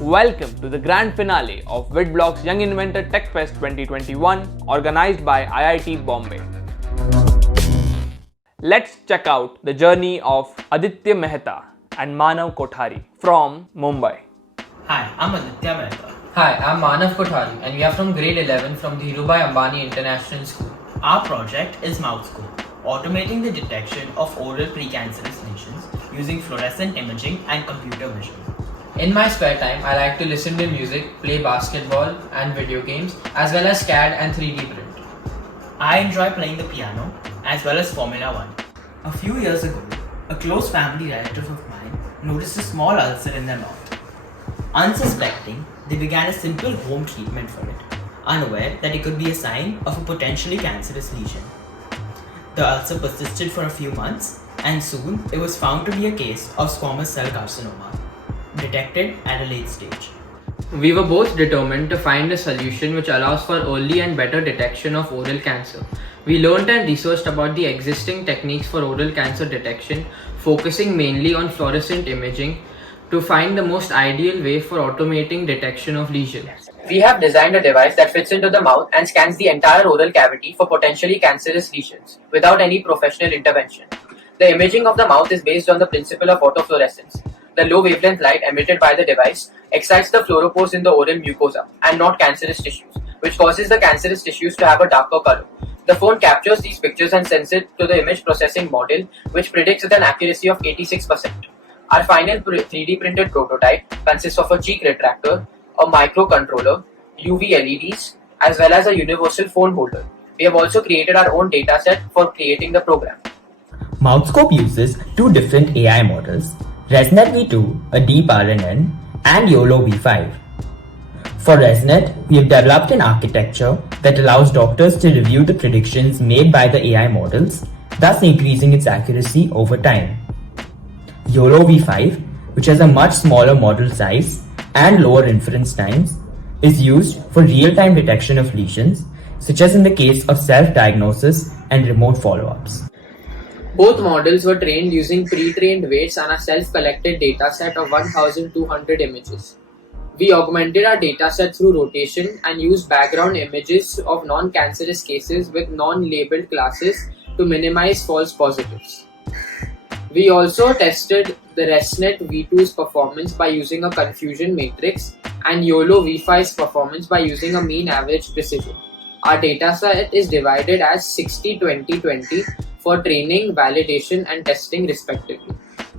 Welcome to the grand finale of WitBlox Young Inventor Tech Fest 2021 organized by IIT Bombay. Let's check out the journey of Aditya Mehta and Maanav Kothari from Mumbai. Hi, I'm Aditya Mehta. Hi, I'm Maanav Kothari and we are from grade 11 from the Dhirubhai Ambani International School. Our project is MouthScope, automating the detection of oral precancerous lesions using fluorescent imaging and computer vision. In my spare time, I like to listen to music, play basketball and video games, as well as CAD and 3D print. I enjoy playing the piano as well as Formula 1. A few years ago, a close family relative of mine noticed a small ulcer in their mouth. Unsuspecting, they began a simple home treatment for it, unaware that it could be a sign of a potentially cancerous lesion. The ulcer persisted for a few months, and soon it was found to be a case of squamous cell carcinoma, detected at a late stage. We were both determined to find a solution which allows for early and better detection of oral cancer. We learned and researched about the existing techniques for oral cancer detection, focusing mainly on fluorescent imaging to find the most ideal way for automating detection of lesions. We have designed a device that fits into the mouth and scans the entire oral cavity for potentially cancerous lesions without any professional intervention. The imaging of the mouth is based on the principle of autofluorescence. The low-wavelength light emitted by the device excites the fluorophores in the oral mucosa and not cancerous tissues, which causes the cancerous tissues to have a darker color. The phone captures these pictures and sends it to the image processing model, which predicts with an accuracy of 86%. Our final 3D printed prototype consists of a cheek retractor, a microcontroller, UV LEDs, as well as a universal phone holder. We have also created our own dataset for creating the program. MouthScope uses two different AI models, ResNet v2, a deep RNN, and YOLO v5. For ResNet, we have developed an architecture that allows doctors to review the predictions made by the AI models, thus increasing its accuracy over time. YOLO v5, which has a much smaller model size and lower inference times, is used for real-time detection of lesions, such as in the case of self-diagnosis and remote follow-ups. Both models were trained using pre-trained weights and a self-collected dataset of 1,200 images. We augmented our dataset through rotation and used background images of non-cancerous cases with non-labeled classes to minimize false positives. We also tested the ResNet v2's performance by using a confusion matrix and YOLO v5's performance by using a mean average precision. Our dataset is divided as 60-20-20 for training, validation and testing respectively.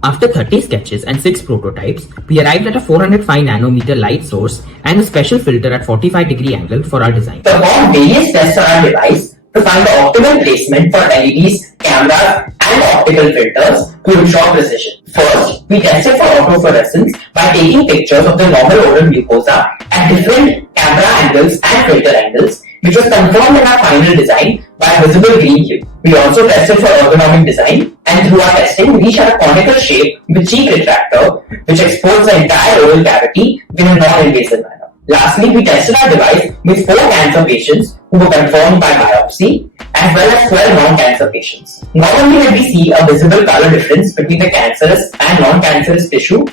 After 30 sketches and 6 prototypes, we arrived at a 405 nanometer light source and a special filter at 45-degree angle for our design. We performed various tests on our device to find the optimal placement for LEDs, cameras and optical filters to ensure precision. First, we tested for autofluorescence by taking pictures of the normal oral mucosa at different camera angles and filter angles, which was confirmed in our final design by visible green hue. We also tested for ergonomic design, and through our testing, we reached a conical shape with cheek retractor, which exposed the entire oral cavity in a non-invasive manner. Lastly, we tested our device with 4 cancer patients who were confirmed by biopsy, as well as 12 non-cancer patients. Not only did we see a visible color difference between the cancerous and non-cancerous tissue,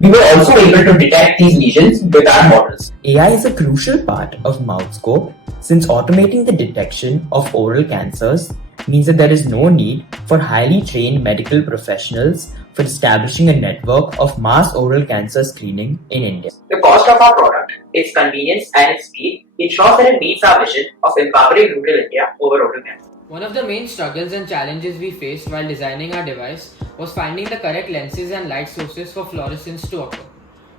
we were also able to detect these lesions with our models. AI is a crucial part of MouthScope since automating the detection of oral cancers means that there is no need for highly trained medical professionals for establishing a network of mass oral cancer screening in India. The cost of our product, its convenience and its speed ensures that it meets our vision of empowering rural India over oral cancer. One of the main struggles and challenges we faced while designing our device was finding the correct lenses and light sources for fluorescence to occur.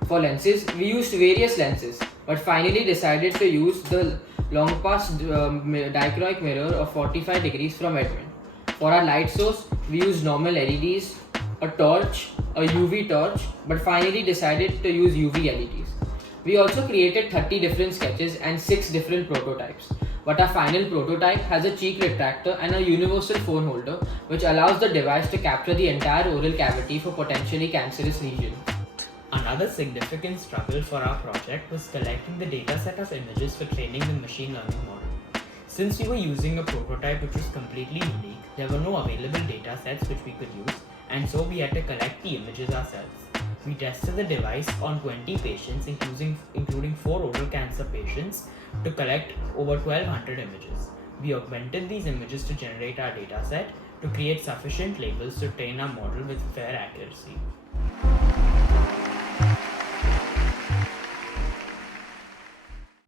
For lenses, we used various lenses, but finally decided to use the long-pass dichroic mirror of 45 degrees from Edmund. For our light source, we used normal LEDs, a torch, a UV torch, but finally decided to use UV LEDs. We also created 30 different sketches and 6 different prototypes. But our final prototype has a cheek retractor and a universal phone holder, which allows the device to capture the entire oral cavity for potentially cancerous lesions. Another significant struggle for our project was collecting the dataset of images for training the machine learning model. Since we were using a prototype which was completely unique, there were no available datasets which we could use, and so we had to collect the images ourselves. We tested the device on 20 patients, including 4 oral cancer patients, to collect over 1200 images. We augmented these images to generate our dataset to create sufficient labels to train our model with fair accuracy.